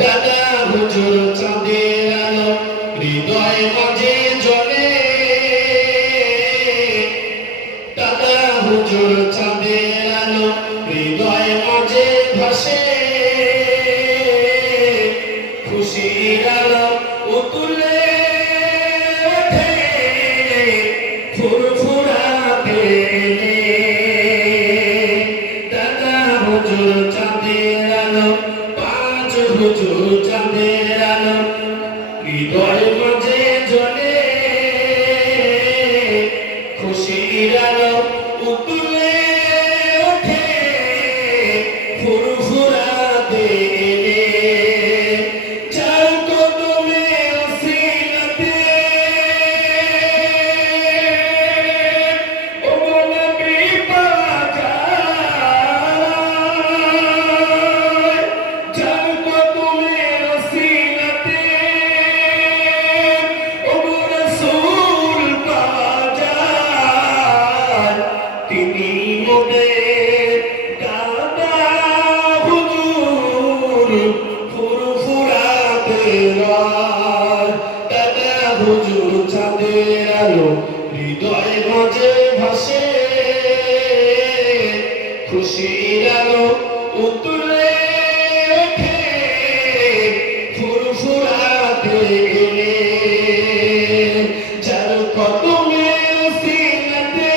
দাদা হুজুর চাঁদের আলো হৃদয় মাঝে জ্বলে, দাদা হুজুর চাঁদের আলো হৃদয় মাঝে ভাসে, খুশির আলো উতুলে ওঠে ফুরফুরাতে এলে, দাদা হুজুর চাঁদের আলো হুজুর চাঁদের আলো হৃদয় মাঝে জ্বলে, খুশির আলো উতুলে ওঠে ফুরফুরাতে এলে, যার কদমে ওসিলাতে ও নবী পাওয়া যায়, যার কদমে ওসিলাতে ও রাসূল পাওয়া যায়, তিনি মোদের দাদা হুজুর ফুরফুরাতে রাত, দাদা হুজুর চাঁদের আলো হৃদয় মাঝে ভাসে, খুশির আলো উতুলে ওঠে ফুরফুরাতে এলে, যার কদমে ওসিলাতে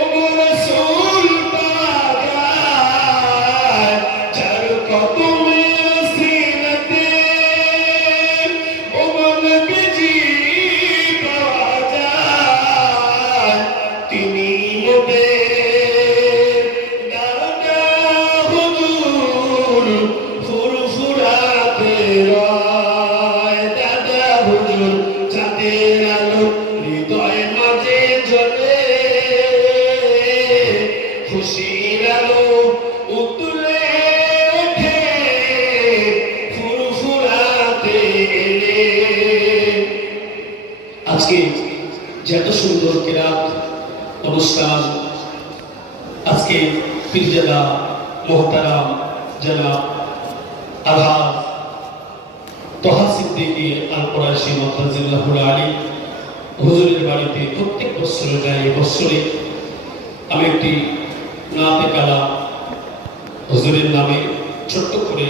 ও রাসূল পাওয়া যায়, যার কদমে ওসিলাতে ও নবীজি পাওয়া যায়, তিনি মোদের দাদা হুজুর ফুরফুরাতে রাত, দাদা হুজুর চাঁদের আলো হৃদয় মাঝে জ্বলে, খুশির আলো উতুলে ওঠে ফুরফুরাতে এলে। আজকে যে এত সুন্দর কিরাত অনুষ্ঠান, আজকে পীরজাদা মোহতারাম জনাব আলহাজ তোহা সিদ্দিকী আল কুরাইশি মুতাজিল্লাহুল আলী হুজুরের বাড়িতে প্রত্যেক বছরে যাই। বছরে আমি একটি নাতে কালাম হুজুরের নামে ছোট্ট করে